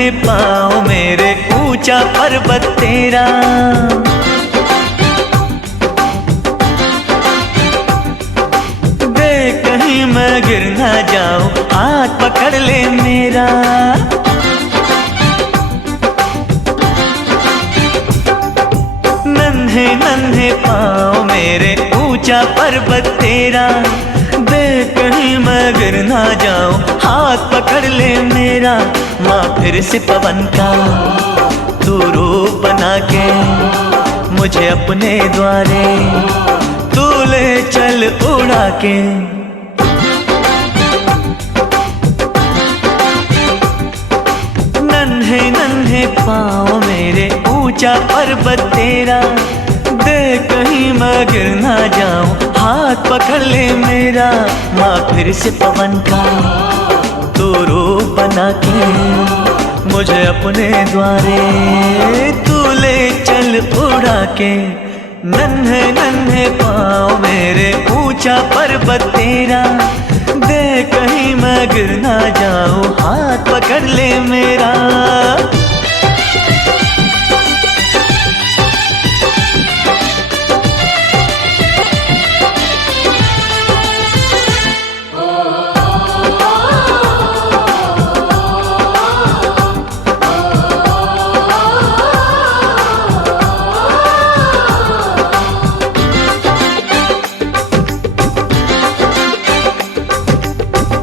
नन्हे पाँव मेरे ऊंचा पर्वत तेरा। देख कहीं मैं गिर ना जाऊं, हाथ पकड़ ले मेरा। नन्हे नन्हे पाँव मेरे ऊंचा पर्वत तेरा। देख कहीं मैं गिर ना जाऊं, हाथ पकड़ ले मेरा। माँ फिर से पवन का तू रूप बना के मुझे अपने द्वारे तू ले चल उड़ा के। नन्हे नन्हे पाँव मेरे ऊंचा पर्वत तेरा। देख कहीं मैं गिर ना जाऊं, हाथ पकड़ ले मेरा। माँ फिर से पवन का तू रूप बना के मुझे अपने द्वारे तू ले चल उड़ा के। नन्हे नन्हे पाँव मेरे ऊंचा पर्वत तेरा। देख कहीं मैं गिर ना जाऊं, हाथ पकड़ ले मेरा।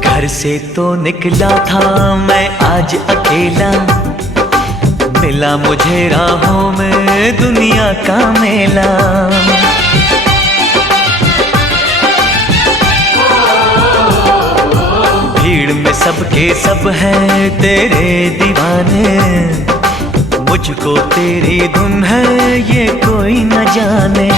घर से तो निकला था मैं आज अकेला, मिला मुझे राहों में दुनिया का मेला। भीड़ में सबके सब है तेरे दीवाने, मुझको तेरी धुन है ये कोई न जाने।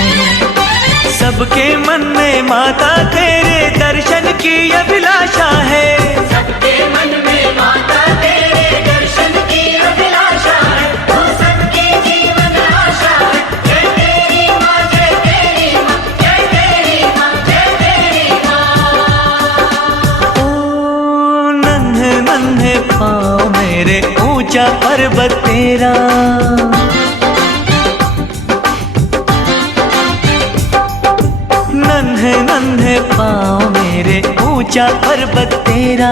सबके मन में माता तेरे दर्शन की अभिलाषा है। सबके मन में माता तेरे दर्शन की अभिलाषा है। तू सबके जीवन आशा है। जय तेरी माँ, जय तेरी माँ, जय तेरी माँ, जय तेरी माँ। ओ नन्हे नन्हे पाँव मेरे ऊंचा पर्वत तेरा। नन्हे नन्हे पाँव मेरे ऊंचा पर्वत तेरा।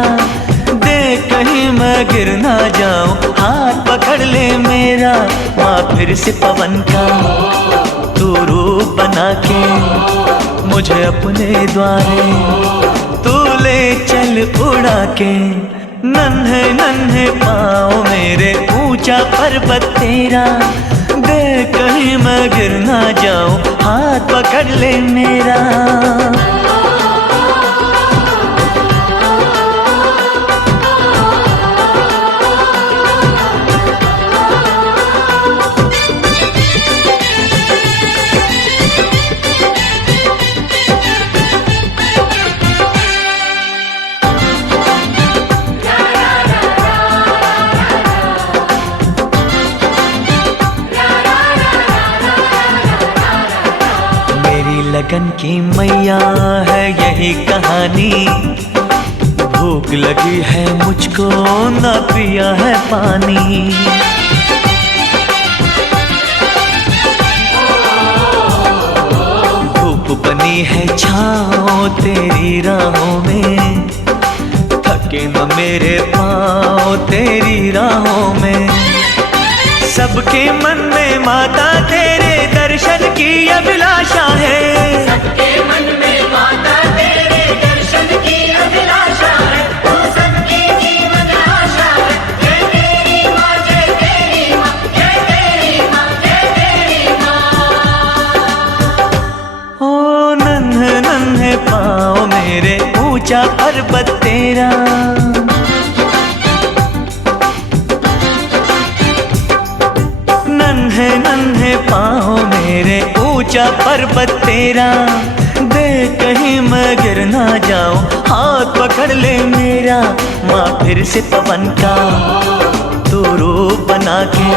देख कहीं मैं गिर ना जाऊं, हाथ पकड़ ले मेरा। माँ फिर से पवन का तू रूप बना के मुझे अपने द्वारे तू ले चल उड़ा के। नन्हे नन्हे पाँव मेरे ऊंचा पर्वत तेरा। देख कहीं मैं गिर ना जाऊं, हाथ पकड़ ले मेरा। लगन की मैया है यही कहानी, भूख लगी है मुझको ना पिया है पानी। धूप बनी है छाँव तेरी राहों में, थके न मेरे पाँव तेरी राहों में। सबके मन में माता तेरे दर्शन की अभिलाषा है। सबके मन में माता तेरे दर्शन की अभिलाषा है। तू सबके जीवन आशा है। जय तेरी माँ, जय तेरी माँ, जय तेरी माँ, जय तेरी माँ। ओ नन्हे नन्हे पाँव मेरे ऊंचा पर्वत तेरा। नन्हे नन्हे पाँव मेरे ऊंचा पर्वत तेरा। देख कहीं मैं गिर ना जाऊं, हाथ पकड़ ले मेरा। माँ फिर से पवन का तू रूप बना के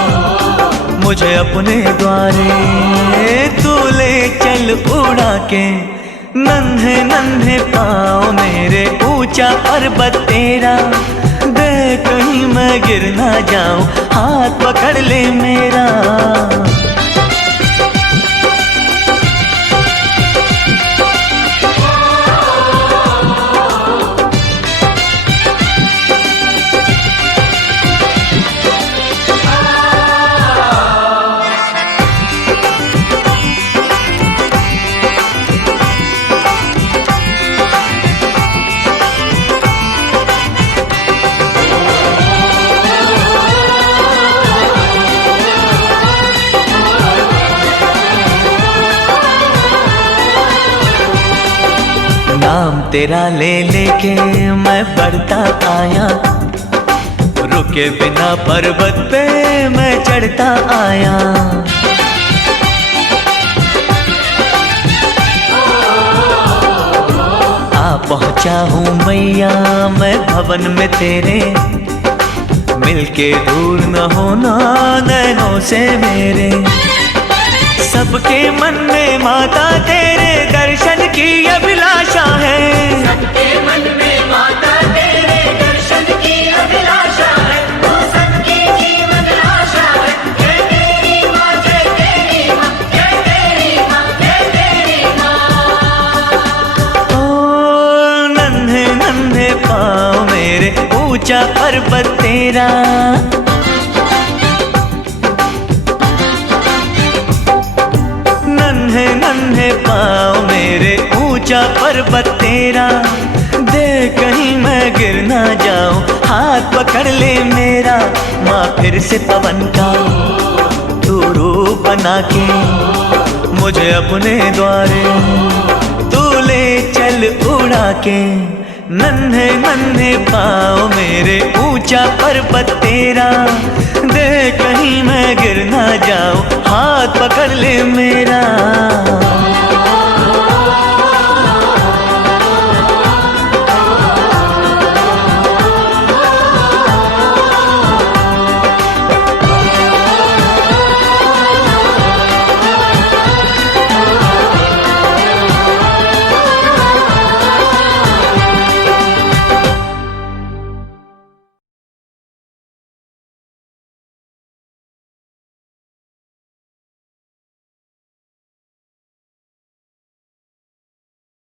मुझे अपने द्वारे तू ले चल उड़ा के। नन्हे नन्हे पाँव मेरे ऊंचा पर्वत तेरा। देख कहीं मैं गिर ना जाऊं, हाथ पकड़ ले मेरा। नाम तेरा ले लेके मैं बढ़ता आया, रुके बिना पर्वत पे मैं चढ़ता आया। आ पहुंचा हूँ मैया मैं भवन में तेरे, मिलके दूर न होना नैनों से मेरे। सबके मन में माता तेरे दर्शन की अभिलाषा है, सबके मन में माता तेरे दर्शन की अभिलाषा है। तू सबकी जीवन आशा है। जय तेरी माँ, जय तेरी माँ, जय तेरी माँ, जय तेरी माँ। ओ नन्हे नन्हे पाँव मेरे, ऊंचा पर्वत तेरा। नन्हे नन्हे पाँव मेरे, ऊंचा पर्वत तेरा। दे कहीं मैं गिर ना जाऊं, हाथ पकड़ ले मेरा। माँ फिर से पवन का तू रूप बना के मुझे अपने द्वारे तू ले चल उड़ा के। नन्हे नन्हे पाँव मेरे, ऊंचा पर्वत तेरा। दे कहीं मैं गिर ना जाऊं, हाथ पकड़ ले मेरा।